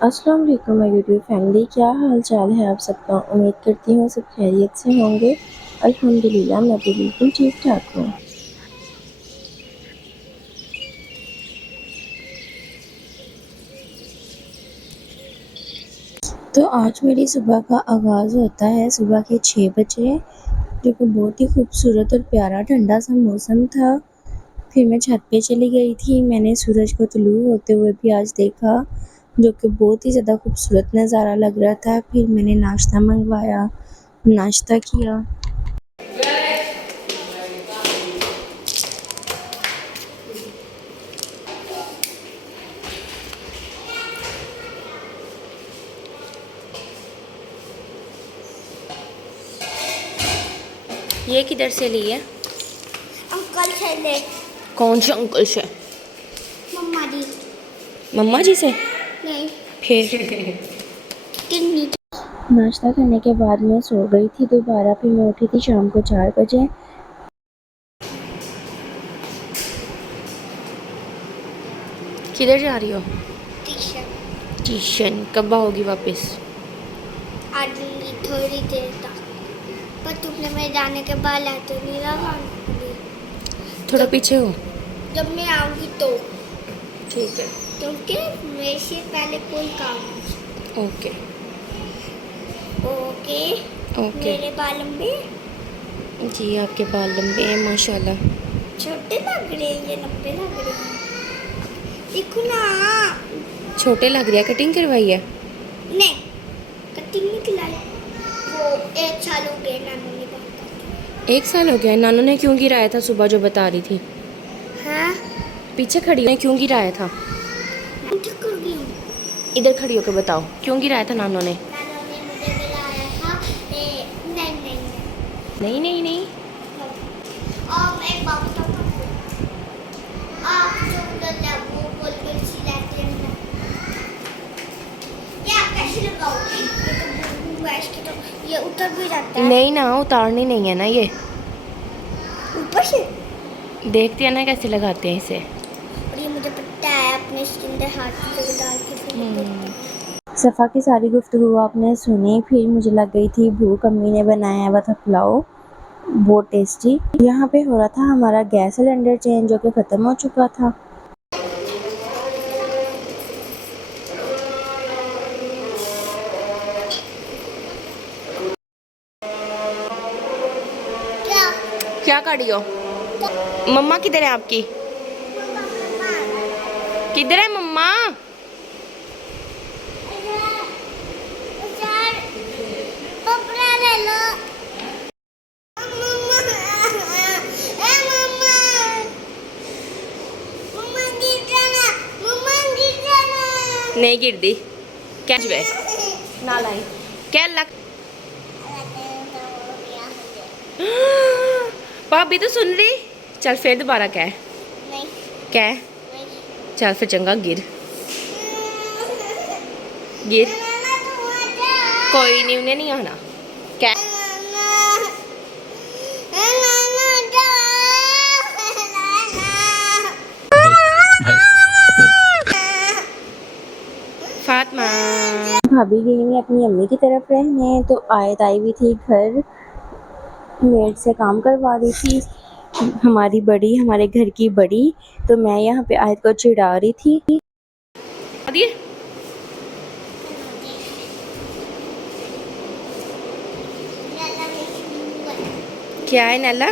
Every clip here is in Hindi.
अस्सलाम वालेकुम माय यूट्यूब फैमिली, क्या हाल चाल है आप सबका। उम्मीद करती हूँ सब खैरियत से होंगे। अल्हम्दुलिल्लाह मैं भी बिल्कुल ठीक ठाक हूँ। तो आज मेरी सुबह का आगाज़ होता है सुबह के 6 बजे, जो कि बहुत ही खूबसूरत और प्यारा ठंडा सा मौसम था। फिर मैं छत पे चली गई थी। मैंने सूरज को तुलू होते हुए भी आज देखा, जो कि बहुत ही ज़्यादा खूबसूरत नज़ारा लग रहा था। फिर मैंने नाश्ता मंगवाया, नाश्ता किया। ये किधर से ली है? अंकल से ले। कौन से अंकल से? मम्मा जी। मम्मा जी से? नहीं। फिर किन्नी। नाश्ता करने के बाद मैं सो गई थी दोबारा। फिर मैं उठी थी शाम को 4 बजे। किधर जा रही हो? ट्यूशन। ट्यूशन कब आओगी वापस? आऊंगी थोड़ी देर तक। पर तुमने मेरे जाने के बाद ला तो नहीं रहा। थोड़ा पीछे हो। जब मैं आऊंगी तो। ठीक है। क्योंकि मेरे से पहले कोई काम नहीं। Okay okay. ओके। मेरे बाल लंबे जी आपके बाल लंबे हैं माशाल्लाह। छोटे लग रहे हैं, ये लंबे लग रहे हैं। देखो ना। छोटे लग रहे हैं। कटिंग करवाई है? नहीं, कटिंग नहीं खिलाई। वो 1 साल हो गए नानू ने बात करते। 1 साल हो गया है। नानू ने क्यों गिराया था सुबह जो बता रही थी? हाँ। पीछे खड़ी है, क्यों गिराया था? ठीक कर गई हूँ। इधर खड़ी होकर बताओ क्यों गिराया था नानू ने? नानू ने मुझे बुलाया था। नहीं नहीं नहीं नहीं नहीं। और एक बात बताऊँ आप जो उधर है वो बोल के सिलाते हैं ना। ये आप कैसे लगाओगे? ये तो वैश की तो ये उतर भी जाता है। नहीं ना, उतारनी नहीं है ना ये। ऊपर से देखते हैं ना कैसे लगाते हैं इसे। और ये मुझे पता है अपने स्किन पे हाथ पे डाल के फिर सफ़ा की सारी गुफ्तगू आपने सुनी। फिर मुझे लग गई थी भूख। अम्मी ने बनाया हुआ था पुलाव, बहुत टेस्टी। यहाँ पे हो रहा था हमारा गैस सिलेंडर चेंज, जो कि ख़त्म हो चुका था। क्या क्या कर रही हो? मम्मा किधर है आपकी? किधर है मम्मा? कपड़ा ले लो। नहीं गिरदी। कैच वे ना लाई। क्या लग भाभी तो सुन रही। चल फिर दोबारा कह। नहीं कह। नहीं। चल फिर चंगा गिर गिर। कोई नहीं, उन्हें नहीं आना। क्या? फातिमा भाभी गई हुई अपनी अम्मी की तरफ रहने, तो आयत आई हुई थी घर, मेड से काम करवा रही थी। हमारी बड़ी, हमारे घर की बड़ी। तो मैं यहाँ पे आयत को चिढ़ा रही थी। दिए। क्या है नल्ला?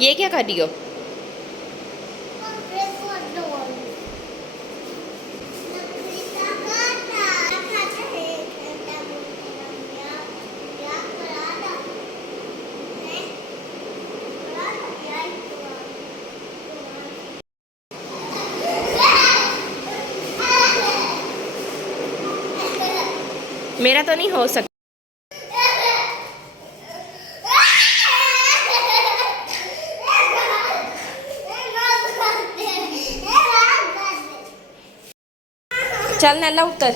ये क्या कर रही हो? मेरा तो नहीं हो सकता। चल नल्ला उतर।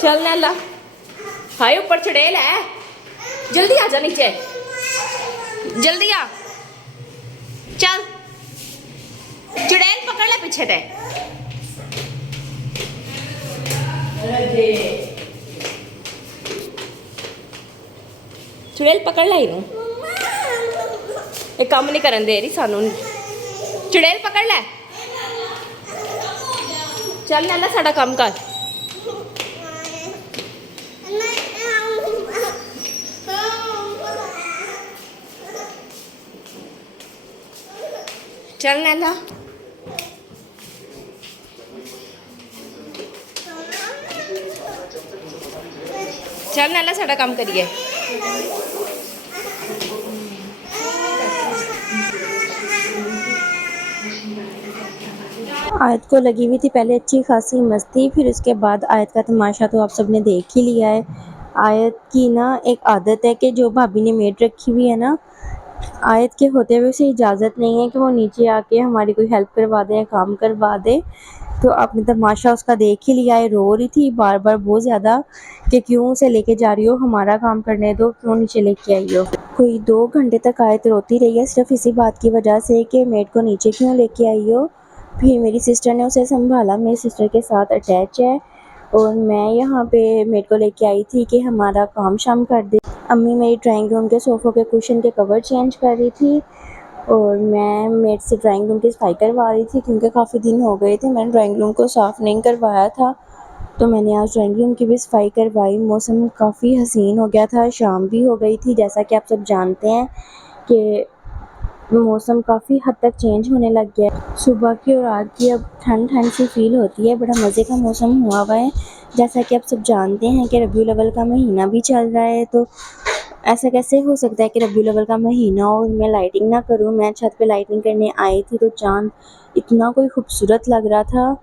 चल नल्ला। हाय ऊपर चढ़ेल है। जल्दी आ जा नीचे, जल्दी आ। पीछे ते चुड़ैल पकड़ लाई नू ये काम नहीं करन दे रही सानू चुड़ैल पकड़ ले चल नैला साडा काम कर चल नैला चल नैला साडा काम करिए आयत को लगी हुई थी पहले अच्छी खासी मस्ती, फिर उसके बाद आयत का तमाशा तो आप सबने देख ही लिया है। आयत की ना एक आदत है कि जो भाभी ने मेड रखी हुई है ना, आयत के होते हुए उसे इजाज़त नहीं है कि वो नीचे आके हमारी कोई हेल्प करवा दे या काम करवा दे। तो आपने तमाशा उसका देख ही लिया है, रो रही थी बार बार बहुत ज़्यादा कि क्यों उसे लेके जा रही हो, हमारा काम करने दो, क्यों नीचे लेके आई हो। कोई 2 घंटे तक आयत रोती रही है सिर्फ इसी बात की वजह से कि मेड को नीचे क्यों लेके आई हो। फिर मेरी सिस्टर ने उसे संभाला, मेरी सिस्टर के साथ अटैच है, और मैं यहाँ पे मेड को लेके आई थी कि हमारा काम शाम कर दे। अम्मी मेरी ड्राइंग रूम के सोफ़ों के कुशन के कवर चेंज कर रही थी और मैं मेड से ड्राइंग रूम की सफाई करवा रही थी क्योंकि काफ़ी दिन हो गए थे मैंने ड्राइंग रूम को साफ़ नहीं करवाया था। तो मैंने आज ड्राइंग रूम की भी सफाई करवाई। मौसम काफ़ी हसीन हो गया था, शाम भी हो गई थी, जैसा कि आप सब जानते हैं कि मौसम काफ़ी हद तक चेंज होने लग गया है। सुबह की और रात की अब ठंड ठंड सी फील होती है, बड़ा मज़े का मौसम हुआ हुआ है। जैसा कि आप सब जानते हैं कि रबीउल अव्वल का महीना भी चल रहा है, तो ऐसा कैसे हो सकता है कि रबीउल अव्वल का महीना हो और मैं लाइटिंग ना करूं। मैं छत पे लाइटिंग करने आई थी तो चाँद इतना कोई खूबसूरत लग रहा था,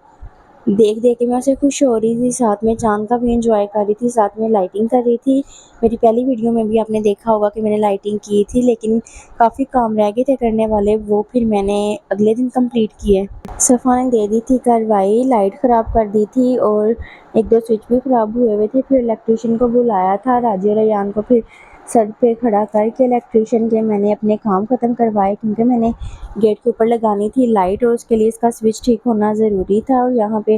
देख देख के मैं उसे खुश हो रही थी, साथ में चाँद का भी एंजॉय कर रही थी, साथ में लाइटिंग कर रही थी। मेरी पहली वीडियो में भी आपने देखा होगा कि मैंने लाइटिंग की थी, लेकिन काफ़ी काम रह गए थे करने वाले, वो फिर मैंने अगले दिन कंप्लीट किए। सफ़ा ने दे दी थी करवाई, लाइट ख़राब कर दी थी और 1-2 स्विच भी ख़राब हुए हुए थे। फिर इलेक्ट्रीशियन को बुलाया था, राजी और अयान को फिर सर पे खड़ा करके इलेक्ट्रीशियन के मैंने अपने काम ख़त्म करवाए, क्योंकि मैंने गेट के ऊपर लगानी थी लाइट और उसके लिए इसका स्विच ठीक होना ज़रूरी था, और यहाँ पे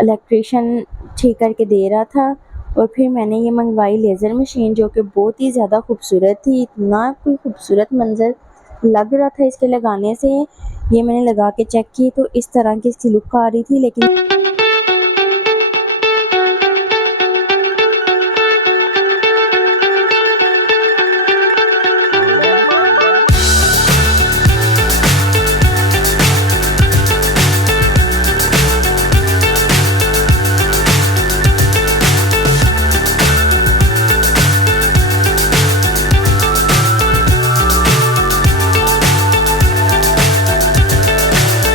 इलेक्ट्रीशियन ठीक करके दे रहा था। और फिर मैंने ये मंगवाई लेज़र मशीन, जो कि बहुत ही ज़्यादा खूबसूरत थी, इतना कोई खूबसूरत मंज़र लग रहा था इसके लगाने से। ये मैंने लगा के चेक की तो इस तरह की इसकी लुक आ रही थी, लेकिन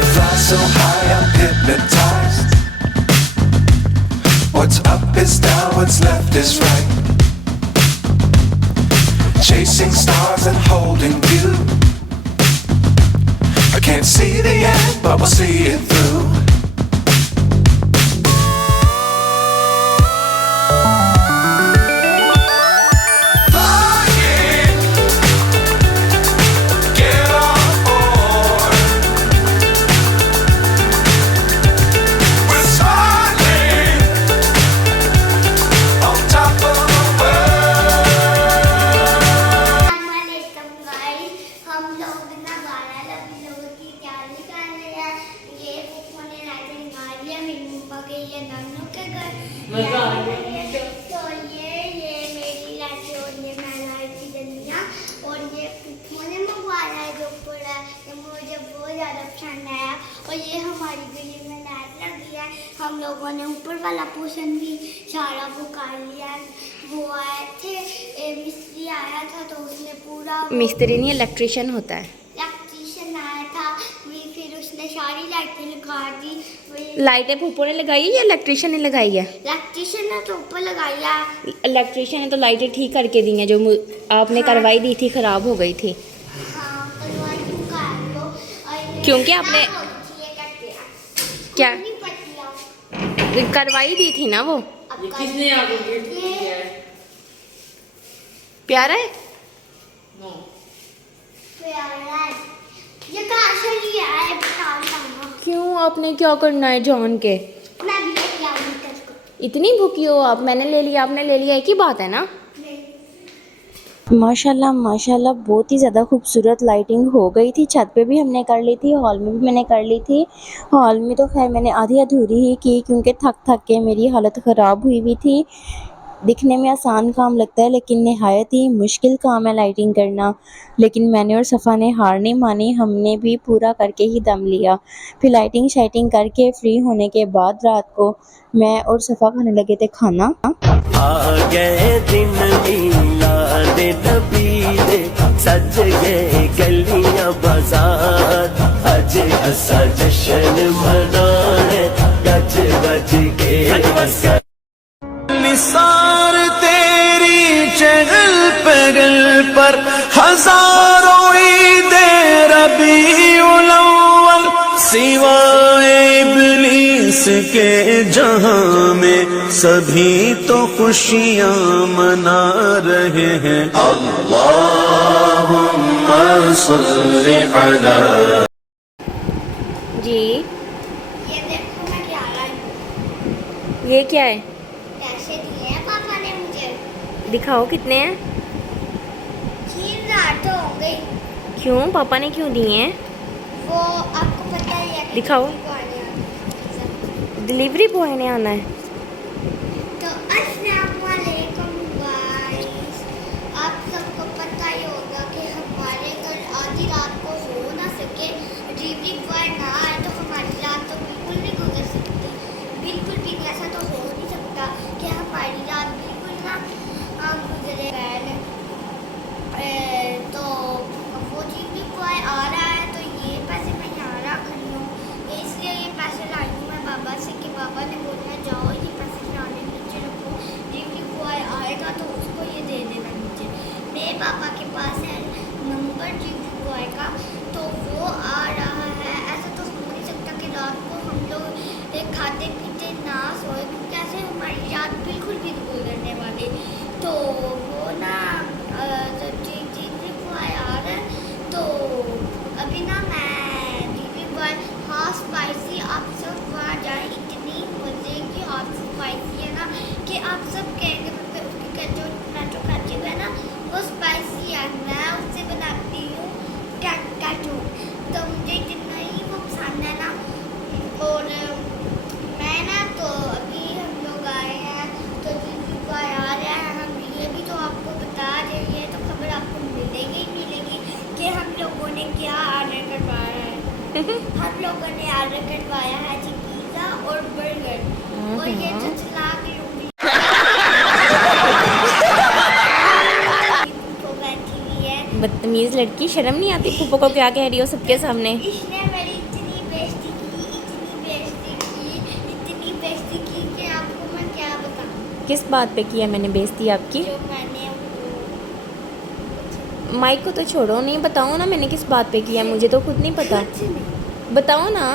Fly so high, I'm hypnotized. What's up is down, what's left is right. Chasing stars and holding you. I can't see the end, but we'll see it through. Flying, get on board. We're smiling on top of the world. अस्सलामुअलैकुम गाइस, हम लोग ना 12 लोगों की तैयारी कर रहे हैं। ये फूफो ने राइटिंग मार लिया, मेरी मम्मा के ये नानू के घर। तो ये मेरी राइटिंग और ये मैं लाई थी जल्दियाँ, और ये फूफो ने मंगवाया है जो पड़ा है, ये मुझे बहुत ज़्यादा पसंद आया। और ये हमारी गली में लाइट लगी है। हम लोगों ने ऊपर वाला पोर्शन भी सारा वो कर लिया है। वो आए थे, मिस्त्री आया था तो उसने पूरा मिस्त्री नहीं इलेक्ट्रीशियन होता है। इलेक्ट्रीशियन आया था, फिर उसने सारी लाइटें लगा दी। लाइटें फूफो ने लगाई है या इलेक्ट्रीशियन ने लगाई है? इलेक्ट्रीशियन ने तो ऊपर लगाया। इलेक्ट्रीशियन ने तो लाइटें ठीक करके दी हैं जो आपने करवाई दी थी, ख़राब हो गई थी। हाँ, करवाई तुम कर लो। और ये क्योंकि ना आपने बोलती है करते हैं। क्या नहीं पड़ती आप। करवाई दी थी ना वो? अब किसने आगे गिफ्ट किया है? प्यारा है। प्यारा है। ये कहाँ से लिया है बताओ ना। क्यों आपने क्या करना है जान के? मैं भी लेके आऊंगी कल को। इतनी भूखी हो आप? मैंने ले लिया, आपने ले लिया, एक ही बात है ना। माशाल्लाह माशाल्लाह बहुत ही ज़्यादा खूबसूरत लाइटिंग हो गई थी। छत पे भी हमने कर ली थी, हॉल में भी मैंने कर ली थी। हॉल में तो खैर मैंने आधी अधूरी ही की क्योंकि थक थक के मेरी हालत ख़राब हुई हुई थी। दिखने में आसान काम लगता है लेकिन नहायत ही मुश्किल काम है लाइटिंग करना। लेकिन मैंने और सफ़ा ने हार नहीं मानी, हमने भी पूरा करके ही दम लिया। फिर लाइटिंग शाइटिंग करके फ्री होने के बाद रात को मैं और सफ़ा खाने लगे थे खाना। आ गए दिन मीलाद नबी दे, सज गए गलियां बाजार, अज असा जश्न मनाने गज गज के निसार तेरी चहल पहल पर हजारों ईदे रबीउल अव्वल, सिवाए इब्लीस के जहां में सभी तो खुशियां मना रहे हैं। अल्लाहुम्मा सल्लि अला। जी ये देखो मैं क्या लाई हूँ। ये क्या है? पैसे दिए हैं पापा ने मुझे। दिखाओ कितने हैं। 3000 तो हो गई। क्यों, पापा ने क्यों दिए हैं? वो आपको पता ही है कि दिखाओ। किसी को आने वाला है। डिलीवरी बॉय ने आना है। तो अस्सलाम वालेकुम गाइस, आप सबको पता ही होगा कि हमारे घर आधी रात को सो ना सके, डिलीवरी बॉय ना आए तो हमारी रात तो बिल्कुल नहीं गुजर सकती। बिल्कुल भी ऐसा तो हो नहीं सकता कि हमारी रात बिल्कुल ना गुजरे। तो वो डिलीवरी बॉय आ रहा है तो ये पैसे मैं यहाँ रख रही हूँ, इसलिए ये पैसे लाई हूँ मैं बाबा से कि बाबा ने बोला है जाओ ये पैसे लाने नीचे रखो, डिलीवरी बॉय आएगा तो उसको ये दे देना नीचे। मेरे पापा के पास है नंबर डिलीवरी बॉय का, तो वो आ रहा है। ऐसा तो हो नहीं सकता कि रात को हम लोग एक खाते पीते ना सोए, क्योंकि ऐसे हमारी रात बिल्कुल भी नहीं गुजरने वाली। तो वो ना डिलीवरी बॉय आ रहा है, तो अभी ना मैं डिलीवरी बॉय हाँ स्पाइसी आप सब वहाँ जाए, इतनी मज़े की आप स्पाइसी है ना कि आप सब कहेंगे उसकी जो खाती है ना वो स्पाइसी है। मैं उससे बनाती हूँ टैटू, तो मुझे इतना ही वो पसंद है ना। और मैं ना तो अभी हम लोग आए हैं तो डिलीवरी बॉय आ रहा है, हम ये भी तो आपको बता रहे हैं तो खबर आपको मिलेगी ही मिलेगी कि हम लोगों ने क्या ऑर्डर करवाया है। हम लोगों ने ऑर्डर करवाया है जी पिज़्ज़ा और बर्गर, और ये जो चला के तो बैठी हुई है। बदतमीज लड़की, शर्म नहीं आती फूफो को क्या कह रही हो सबके सामने? इसने मेरी इतनी बेइज्जती की कि आपको मैं क्या बताऊं। किस बात पे किया मैंने बेइज्जती आपकी? जो मैंने माइक को तो छोड़ो, नहीं बताओ ना मैंने किस बात पे किया, मुझे तो खुद नहीं पता। कुछ नहीं, बताओ ना।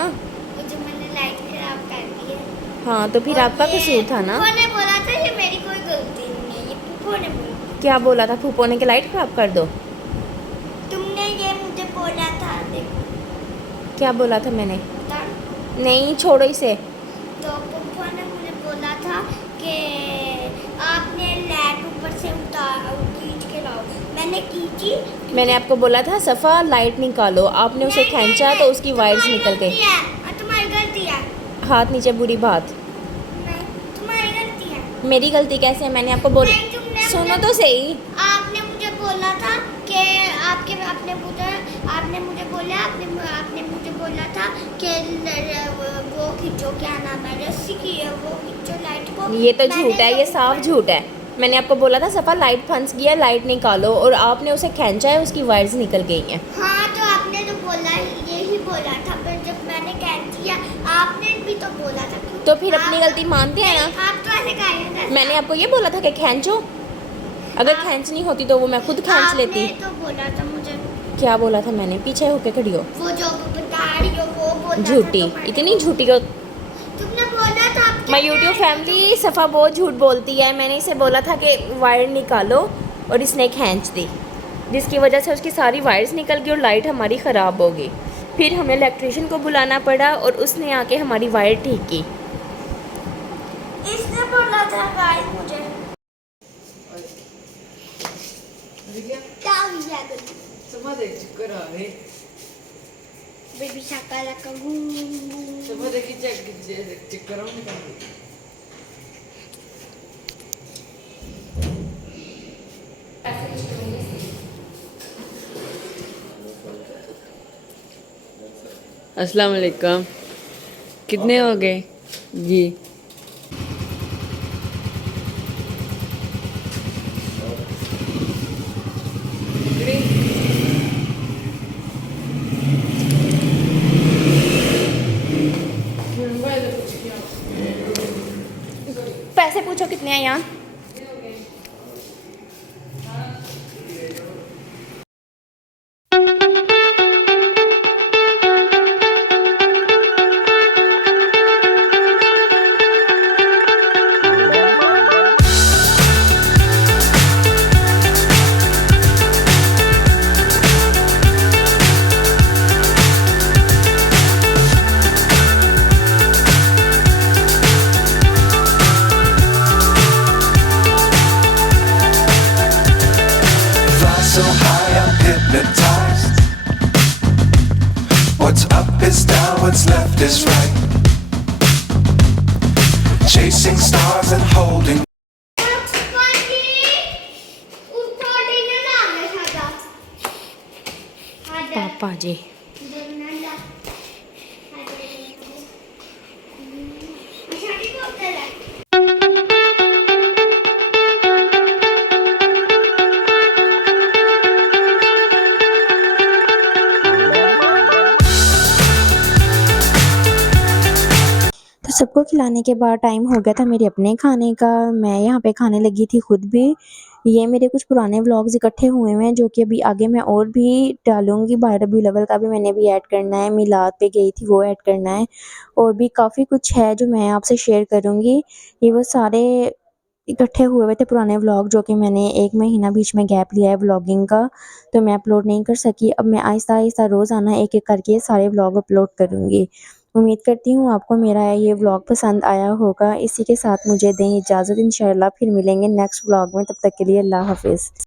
वो जो मैंने लाइट खराब कर दी है। हाँ तो फिर और आपका ये कसूर था ना। फूफो ने बोला था ये मेरी कोई गलती नहीं है, ये फूफो ने बोला। क्या बोला था फूफो ने कि लाइट खराब कर दो? तुमने ये मुझे बोला था, देखो क्या बोला था मैंने? बता। नहीं छोड़ो इसे। तो फूफो ने मुझे बोला था कि आपने लाइट ऊपर से खींच के लाओ। मैंने खींची। मैंने आपको बोला था सफ़ा लाइट निकालो, आपने उसे खींचा तो उसकी वायर्स निकल गई। तुम्हारी गलती है। हाथ नीचे, बुरी बात। नहीं, तुम्हारी गलती है। मेरी गलती कैसे है? मैंने आपको बोला। नहीं, तुमने सुनो मुझे- तो सही। आपने मुझे बोला था कि आपने मुझे बोला था कि वो खींचो, क्या नाम है, रस्सी की है वो खींचो लाइट को। ये तो मैंने झूठ है, ये साफ झूठ है। मैंने आपको बोला था सफ़ा लाइट फंस गई है, लाइट निकालो, और आपने उसे खींचा है, उसकी वायर्स निकल गई हैं। हाँ तो आपने तो बोला यही बोला था, पर जब मैंने कैच किया आपने भी तो बोला था। तो फिर अपनी गलती मानते हैं ना। आप तो ऐसे कहेंगे। मैंने आपको ये बोला था कि खींचो, अगर खींचनी होती तो वो मैं खुद खींच लेती। आपने तो बोला था मुझे। क्या बोला था मैंने? पीछे होके खड़ी हो। वो जो बता रही हो वो बोला था, झूठी, तो मैंने- इतनी झूठी हो। तुमने बोला था आपके मैं यूट्यूब फैमिली सफ़ा बहुत झूठ बोलती है। मैंने इसे बोला था कि वायर निकालो और इसने खींच दी, जिसकी वजह से उसकी सारी वायर्स निकल गई और लाइट हमारी ख़राब हो गई। फिर हमें इलेक्ट्रीशियन को बुलाना पड़ा और उसने आके हमारी वायर ठीक की। इसने बोला था गाइस मुझे क्या हुआ गलती Somebody चक्कर आ रहे बेबी शाकाला का बूम somebody की चक्कर आने का अस्सलाम वालेकुम कितने हो गए जी पैसे पूछो कितने हैं यहाँ। Fly so high, I'm hypnotized. What's up is down, what's left is right. Chasing stars and holding. उसको डिनर आ गया था पापा जी तो सबको खिलाने के बाद टाइम हो गया था मेरे अपने खाने का। मैं यहाँ पे खाने लगी थी खुद भी। ये मेरे कुछ पुराने व्लॉग्स इकट्ठे हुए हैं जो कि अभी आगे मैं और भी डालूँगी। भाई रबीउल अव्वल का भी मैंने भी ऐड करना है, मिलाद पे गई थी वो ऐड करना है, और भी काफ़ी कुछ है जो मैं आपसे शेयर करूँगी। ये वो सारे इकट्ठे हुए थे पुराने व्लॉग जो कि मैंने 1 महीना बीच में गैप लिया है व्लॉगिंग का, तो मैं अपलोड नहीं कर सकी। अब मैं आहिस्ता-आहिस्ता रोज़ाना एक-एक करके सारे व्लॉग अपलोड करूँगी। उम्मीद करती हूँ आपको मेरा ये व्लॉग पसंद आया होगा। इसी के साथ मुझे दें इजाज़त, इंशाअल्लाह फिर मिलेंगे नेक्स्ट व्लॉग में। तब तक के लिए अल्लाह हाफ़िज़।